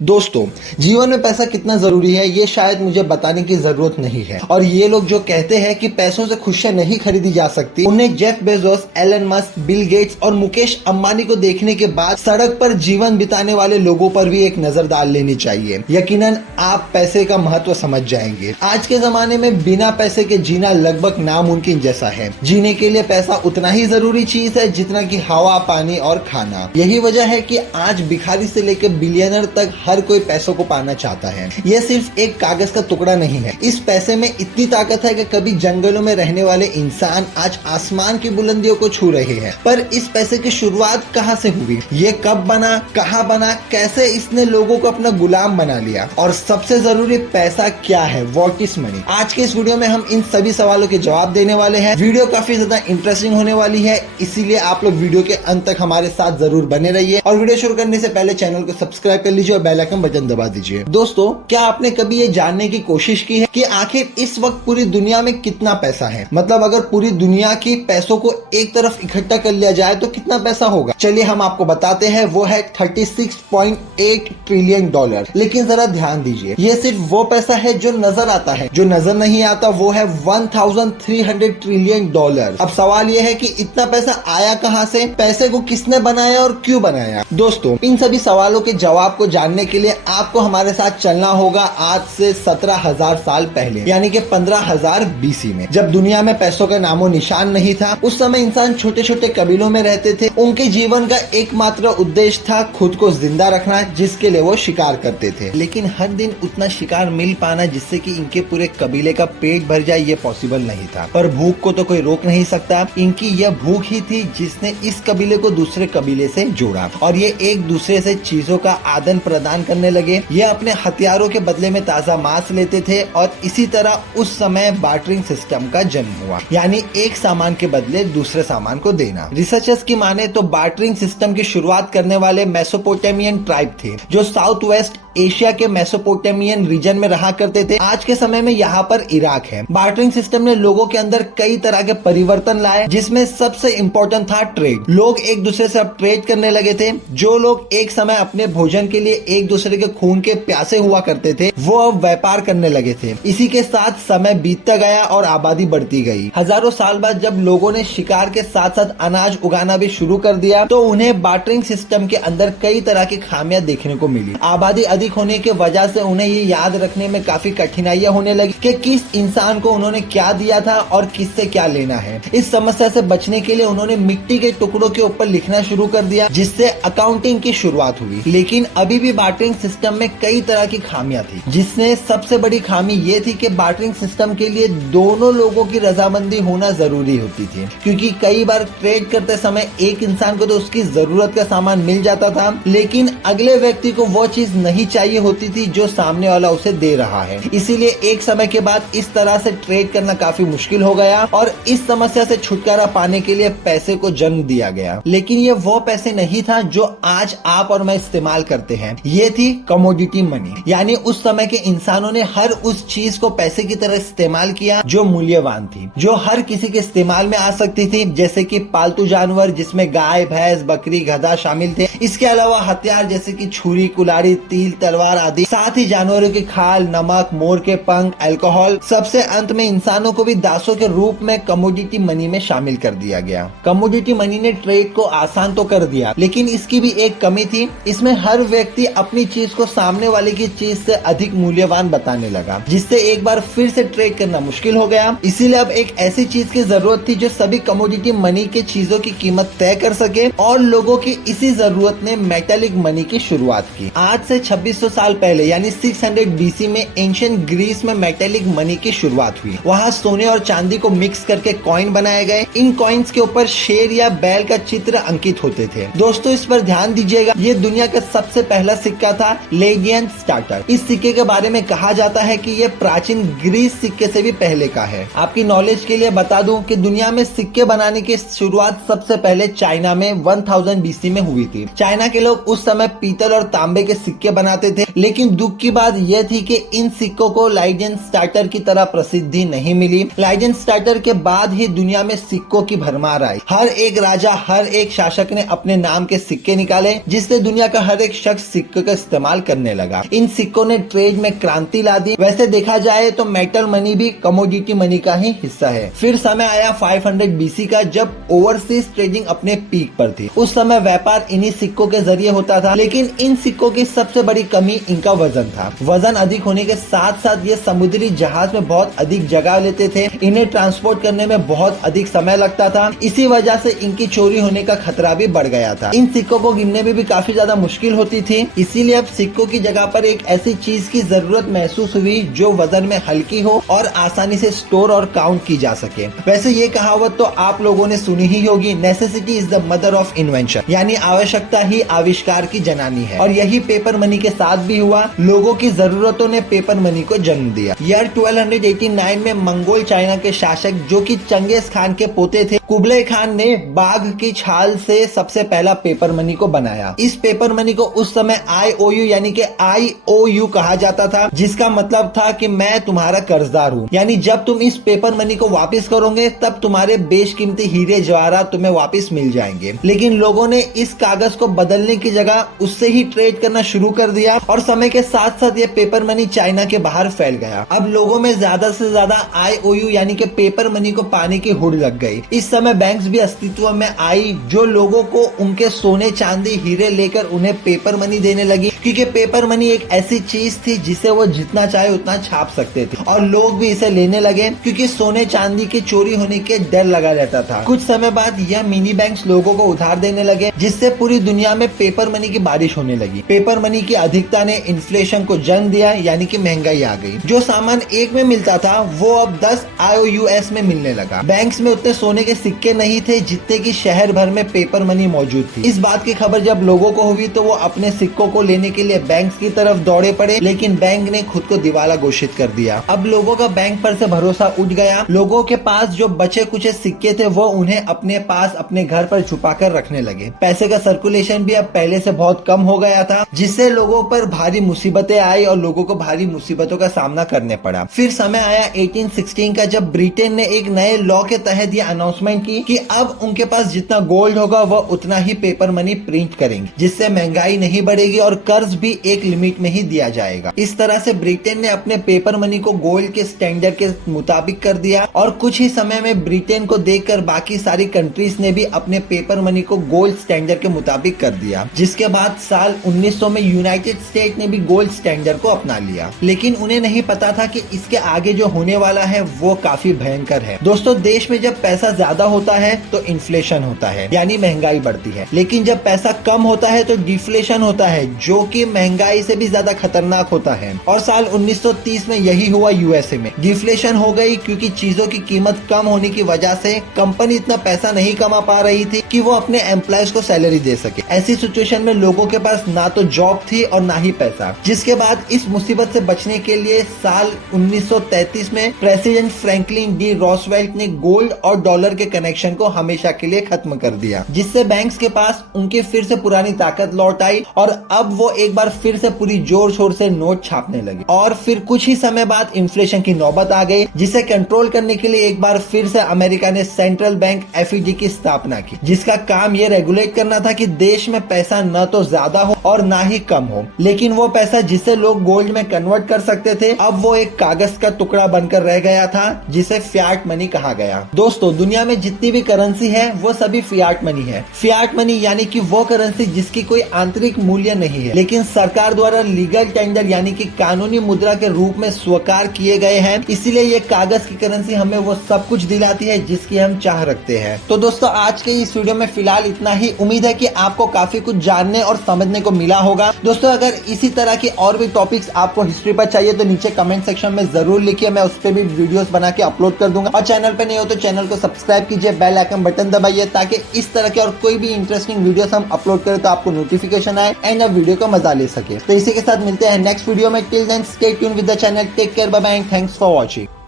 दोस्तों, जीवन में पैसा कितना जरूरी है ये शायद मुझे बताने की जरूरत नहीं है। और ये लोग जो कहते हैं कि पैसों से खुशियां नहीं खरीदी जा सकती, उन्हें Jeff Bezos, Elon Musk, Bill Gates और मुकेश अंबानी को देखने के बाद सड़क पर जीवन बिताने वाले लोगों पर भी एक नजर डाल लेनी चाहिए। यकीनन आप पैसे का महत्व समझ जाएंगे। आज के जमाने में बिना पैसे के जीना लगभग नामुमकिन जैसा है। जीने के लिए पैसा उतना ही जरूरी चीज है जितना कि हवा, पानी और खाना। यही वजह है कि आज भिखारी से लेकर बिलियनर तक हर कोई पैसों को पाना चाहता है। यह सिर्फ एक कागज का टुकड़ा नहीं है। इस पैसे में इतनी ताकत है कि कभी जंगलों में रहने वाले इंसान आज आसमान की बुलंदियों को छू रहे हैं। पर इस पैसे की शुरुआत कहां से हुई, ये कब बना, कहां बना, कैसे इसने लोगों को अपना गुलाम बना लिया, और सबसे जरूरी पैसा क्या है, व्हाट इज मनी। आज के इस वीडियो में हम इन सभी सवालों के जवाब देने वाले हैं। वीडियो काफी ज्यादा इंटरेस्टिंग होने वाली है, इसीलिए आप लोग वीडियो के अंत तक हमारे साथ जरूर बने रहिए। और वीडियो शुरू करने से पहले चैनल को सब्सक्राइब कर लीजिए और बेल आइकन बटन दबा दीजिए। दोस्तों, क्या आपने कभी ये जानने की कोशिश की है कि आखिर इस वक्त पूरी दुनिया में कितना पैसा है? मतलब अगर पूरी दुनिया की पैसों को एक तरफ इकट्ठा कर लिया जाए तो कितना पैसा होगा? चलिए हम आपको बताते हैं। वो है 36.8 ट्रिलियन डॉलर। लेकिन जरा ध्यान दीजिए, ये सिर्फ वो पैसा है जो नजर आता है। जो नजर नहीं आता वो है 1300 ट्रिलियन डॉलर। अब सवाल ये है कि इतना पैसा आया कहां से, पैसे को किसने बनाया और क्यों बनाया? दोस्तों, इन सभी सवालों के जवाब को जानने के लिए आपको हमारे साथ चलना होगा आज से 17,000 साल पहले, यानी कि 15,000 BC में, जब दुनिया में पैसों का नामो निशान नहीं था। उस समय इंसान छोटे छोटे कबीलों में रहते थे। उनके जीवन का एकमात्र उद्देश्य था खुद को जिंदा रखना, जिसके लिए वो शिकार करते थे। लेकिन हर दिन उतना शिकार मिल पाना जिससे कि इनके पूरे कबीले का पेट भर जाए, ये पॉसिबल नहीं था। पर भूख को तो कोई रोक नहीं सकता। इनकी यह भूख ही थी जिसने इस कबीले को दूसरे कबीले से जोड़ा, और ये एक दूसरे से चीजों का आदान प्रदान करने लगे। ये अपने हथियारों के बदले में ताजा मांस लेते थे, और इसी तरह उस समय बार्टरिंग सिस्टम का जन्म हुआ, यानी एक सामान के बदले दूसरे सामान को देना। रिसर्चर्स की माने तो बार्टरिंग सिस्टम की शुरुआत करने वाले मेसोपोटामियन ट्राइब थे, जो साउथ वेस्ट एशिया के मेसोपोटामियन रीजन में रहा करते थे। आज के समय में यहाँ पर इराक है। बार्टरिंग सिस्टम ने लोगों के अंदर कई तरह के परिवर्तन लाए, जिसमें सबसे इम्पोर्टेंट था ट्रेड। लोग एक दूसरे से अब ट्रेड करने लगे थे। जो लोग एक समय अपने भोजन के लिए एक दूसरे के खून के प्यासे हुआ करते थे, वो अब व्यापार करने लगे थे। इसी के साथ समय बीतता गया और आबादी बढ़ती गई। हजारों साल बाद जब लोगों ने शिकार के साथ साथ अनाज उगाना भी शुरू कर दिया, तो उन्हें बार्टरिंग सिस्टम के अंदर कई तरह की खामियां देखने को मिली। आबादी अधिक होने की वजह से उन्हें ये याद रखने में काफी कठिनाइयां होने लगी कि किस इंसान को उन्होंने क्या दिया था और किससे क्या लेना है। इस समस्या से बचने के लिए उन्होंने मिट्टी के टुकड़ों के ऊपर लिखना शुरू कर दिया, जिससे अकाउंटिंग की शुरुआत हुई। लेकिन अभी भी बार्टरिंग सिस्टम में कई तरह की खामियां थी, जिसमें सबसे बड़ी खामी ये थी कि बार्टरिंग सिस्टम के लिए दोनों लोगों की रजामंदी होना जरूरी होती थी, क्योंकि कई बार ट्रेड करते समय एक इंसान को तो उसकी जरूरत का सामान मिल जाता था, लेकिन अगले व्यक्ति को वो चीज नहीं चाहिए होती थी जो सामने वाला उसे दे रहा है। इसीलिए एक समय के बाद इस तरह से ट्रेड करना काफी मुश्किल हो गया, और इस समस्या से छुटकारा पाने के लिए पैसे को जन्म दिया गया। लेकिन ये वो पैसे नहीं था जो आज आप और मैं इस्तेमाल करते हैं। ये थी कमोडिटी मनी, यानी उस समय के इंसानों ने हर उस चीज को पैसे की तरह इस्तेमाल किया जो मूल्यवान थी, जो हर किसी के इस्तेमाल में आ सकती थी, जैसे कि पालतू जानवर जिसमें गाय, भैंस, बकरी, गधा शामिल थे। इसके अलावा हथियार जैसे कि छुरी, कुल्हाड़ी, तीर, तलवार आदि, साथ ही जानवरों की खाल, नमक, मोर के पंख, अल्कोहल। सबसे अंत में इंसानों को भी दासों के रूप में कमोडिटी मनी में शामिल कर दिया गया। कमोडिटी मनी ने ट्रेड को आसान तो कर दिया, लेकिन इसकी भी एक कमी थी। इसमें हर व्यक्ति अपनी चीज को सामने वाले की चीज से अधिक मूल्यवान बताने लगा, जिससे एक बार फिर से ट्रेड करना मुश्किल हो गया। इसीलिए अब एक ऐसी चीज की जरूरत थी जो सभी कमोडिटी मनी के चीजों की कीमत तय कर सके, और लोगों की इसी जरूरत ने मेटालिक मनी की शुरुआत की। आज से 2600 साल पहले यानी 600 BC में एंशिएंट ग्रीस में मेटालिक मनी की शुरुआत हुई। वहाँ सोने और चांदी को मिक्स करके कॉइन बनाए गए। इन कॉइन्स के ऊपर शेर या बैल का चित्र अंकित होते थे। दोस्तों, इस पर ध्यान दीजिएगा, ये दुनिया का सबसे पहला सिक्का था, लेगियन स्टार्टर। इस सिक्के के बारे में कहा जाता है कि ये प्राचीन ग्रीस सिक्के से भी पहले का है। आपकी नॉलेज के लिए बता दूं कि दुनिया में सिक्के बनाने की शुरुआत सबसे पहले चाइना में 1000 BC में हुई थी। चाइना के लोग उस समय पीतल और तांबे के सिक्के बनाते थे, लेकिन दुख की बात यह थी कि इन सिक्कों को लाइडेन स्टार्टर की तरह प्रसिद्धि नहीं मिली। लाइडेन स्टार्टर के बाद ही दुनिया में सिक्कों की भरमार आई। हर एक राजा, हर एक शासक ने अपने नाम के सिक्के निकाले, जिससे दुनिया का हर एक शख्स सिक्के का इस्तेमाल करने लगा। इन सिक्कों ने ट्रेड में क्रांति ला दी। वैसे देखा जाए तो मेटल मनी भी कमोडिटी मनी का ही हिस्सा है। फिर समय आया 500 BC का, जब ओवरसीज ट्रेडिंग अपने पीक पर थी। उस समय व्यापार इन्हीं सिक्कों के जरिए होता था, लेकिन इन सिक्कों की सबसे बड़ी कमी इनका वजन था। वजन अधिक होने के साथ साथ ये समुद्री जहाज में बहुत अधिक जगह लेते थे। इन्हें ट्रांसपोर्ट करने में बहुत अधिक समय लगता था। इसी वजह से इनकी चोरी होने का खतरा भी बढ़ गया था। इन सिक्कों को गिनने में भी काफी ज्यादा मुश्किल होती थी। इसीलिए अब सिक्कों की जगह पर एक ऐसी चीज की जरूरत महसूस हुई जो वजन में हल्की हो और आसानी से स्टोर और काउंट की जा सके। वैसे ये कहावत तो आप लोगों ने सुनी ही होगी, necessity is the mother of invention, यानी आवश्यकता ही आविष्कार की जननी है। और यही पेपर मनी के साथ भी हुआ। लोगों की जरूरतों ने पेपर मनी को जन्म दिया। ईयर 1289 में मंगोल चाइना के शासक, जो कि चंगेज खान के पोते थे, कुबलाई खान ने बाघ की छाल से सबसे पहला पेपर मनी को बनाया। इस पेपर मनी को उस समय IOU यानी कि IOU कहा जाता था, जिसका मतलब था कि मैं तुम्हारा कर्जदार हूँ। यानी जब तुम इस पेपर मनी को वापस करोगे तब तुम्हारे बेशकीमती हीरे जवाहरात तुम्हें वापस मिल जाएंगे। लेकिन लोगों ने इस कागज को बदलने की जगह उससे ही ट्रेड करना शुरू कर दिया और समय के साथ साथ ये पेपर मनी चाइना के बाहर फैल गया। अब लोगों में ज्यादा से ज्यादा IOU यानी कि पेपर मनी को पाने की हुड़ लग गई। इस समय बैंक्स भी अस्तित्व में आई, जो लोगों को उनके सोने चांदी हीरे लेकर उन्हें पेपर मनी देने लगी, क्योंकि पेपर मनी एक ऐसी चीज थी जिसे वो जितना चाहे उतना छाप सकते थे। और लोग भी इसे लेने लगे क्योंकि सोने चांदी के चोरी होने के डर लगा रहता था। कुछ समय बाद यह मिनी बैंक्स लोगों को उधार देने लगे, जिससे पूरी दुनिया में पेपर मनी की बारिश होने लगी। पेपर मनी की अधिकता ने इन्फ्लेशन को जन्म दिया, यानी कि महंगाई आ गई। जो सामान एक में मिलता था वो अब 10 IOUs में मिलने लगा। बैंक्स में उतने सोने के सिक्के नहीं थे जितने की शहर भर में पेपर मनी मौजूद थी। इस बात की खबर जब लोगों को हुई तो वो अपने सिक्कों को लेने के लिए बैंक्स की तरफ दौड़े पड़े, लेकिन बैंक ने खुद को दिवाला घोषित कर दिया। अब लोगों का बैंक पर से भरोसा उठ गया। लोगों के पास जो बचे कुछ सिक्के थे वो उन्हें अपने पास अपने घर पर छुपा कर रखने लगे। पैसे का सर्कुलेशन भी अब पहले से बहुत कम हो गया था, जिससे लोगों पर भारी मुसीबतें आई और लोगों को भारी मुसीबतों का सामना करने पड़ा। फिर समय आया 1816 का, जब ब्रिटेन ने एक नए लॉ के तहत ये अनाउंसमेंट की कि अब उनके पास जितना गोल्ड होगा वह उतना ही पेपर मनी प्रिंट करेंगे, जिससे महंगाई नहीं बढ़ेगी और कर्ज भी एक लिमिट में ही दिया जाएगा। इस तरह से ब्रिटेन ने अपने पेपर मनी को गोल्ड के स्टैंडर्ड के मुताबिक कर दिया और कुछ ही समय में ब्रिटेन को देखकर बाकी सारी कंट्रीज ने भी अपने पेपर मनी को गोल्ड स्टैंडर्ड के मुताबिक कर दिया। जिसके बाद साल 1900 में यूनाइटेड स्टेट ने भी गोल्ड स्टैंडर्ड को अपना लिया। लेकिन उन्हें नहीं पता था कि इसके आगे जो होने वाला है वो काफी भयंकर है। दोस्तों, देश में जब पैसा ज्यादा होता है तो इन्फ्लेशन होता है, यानी महंगाई बढ़ती है। लेकिन जब पैसा कम होता है तो डिफ्लेशन होता है, जो कि महंगाई से भी ज्यादा खतरनाक होता है। और साल 1930 में यही हुआ यूएसए में। डिफ्लेशन हो गई क्योंकि चीजों की कीमत कम होने की वजह से कंपनी इतना पैसा नहीं कमा पा रही थी कि वो अपने एम्प्लॉयज को सैलरी दे सके। ऐसी सिचुएशन में लोगों के पास ना तो जॉब थी और ना ही पैसा। जिसके बाद इस मुसीबत से बचने के लिए साल 1933 में प्रेसिडेंट फ्रैंकलिन डी रॉसवेल्ट ने गोल्ड और डॉलर के कनेक्शन को हमेशा के लिए खत्म कर दिया, जिससे बैंक्स के पास उनकी फिर से पुरानी ताकत लौट आई और अब वो एक बार फिर से पूरी जोर शोर से नोट छापने लगे। और फिर कुछ ही समय बाद इन्फ्लेशन की नौबत आ गई, जिसे कंट्रोल करने के लिए एक बार फिर से अमेरिका ने सेंट्रल बैंक FED की स्थापना की, जिसका काम ये रेगुलेट करना था कि देश में पैसा न तो ज्यादा हो और ना ही कम हो, लेकिन वो पैसा जिसे लोग गोल्ड में कन्वर्ट कर सकते थे अब वो एक कागज का टुकड़ा बनकर रह गया था, जिसे फियाट मनी कहा गया। दोस्तों, दुनिया में जितनी भी करेंसी है वो सभी फियाट मनी है। फियाट मनी यानी कि वो करेंसी जिसकी कोई आंतरिक मूल्य नहीं है, लेकिन सरकार द्वारा लीगल टेंडर यानी कि कानूनी मुद्रा के रूप में स्वीकार किए गए हैं। इसीलिए ये कागज की करेंसी हमें वो सब कुछ दिलाती है जिसकी हम चाह रखते हैं। तो दोस्तों, आज के इस वीडियो में फिलहाल इतना ही। उम्मीद है कि आपको काफी कुछ जानने और समझने को मिला होगा। दोस्तों, अगर इसी तरह के और भी टॉपिक्स आपको हिस्ट्री पर चाहिए तो नीचे कमेंट सेक्शन में जरूर लिखिए, मैं उस पर भी वीडियोस बना के अपलोड कर दूंगा। और चैनल पे नहीं हो तो चैनल को सब्सक्राइब कीजिए, बेल आइकन बटन दबाइए, ताकि इस तरह के और कोई भी इंटरेस्टिंग वीडियोस हम अपलोड करें तो आपको नोटिफिकेशन आए एंड आप वीडियो का मजा ले सके। तो इसी के साथ मिलते हैं नेक्स्ट वीडियो में। Till then stay tuned with the channel, take care, bye bye and thanks for watching.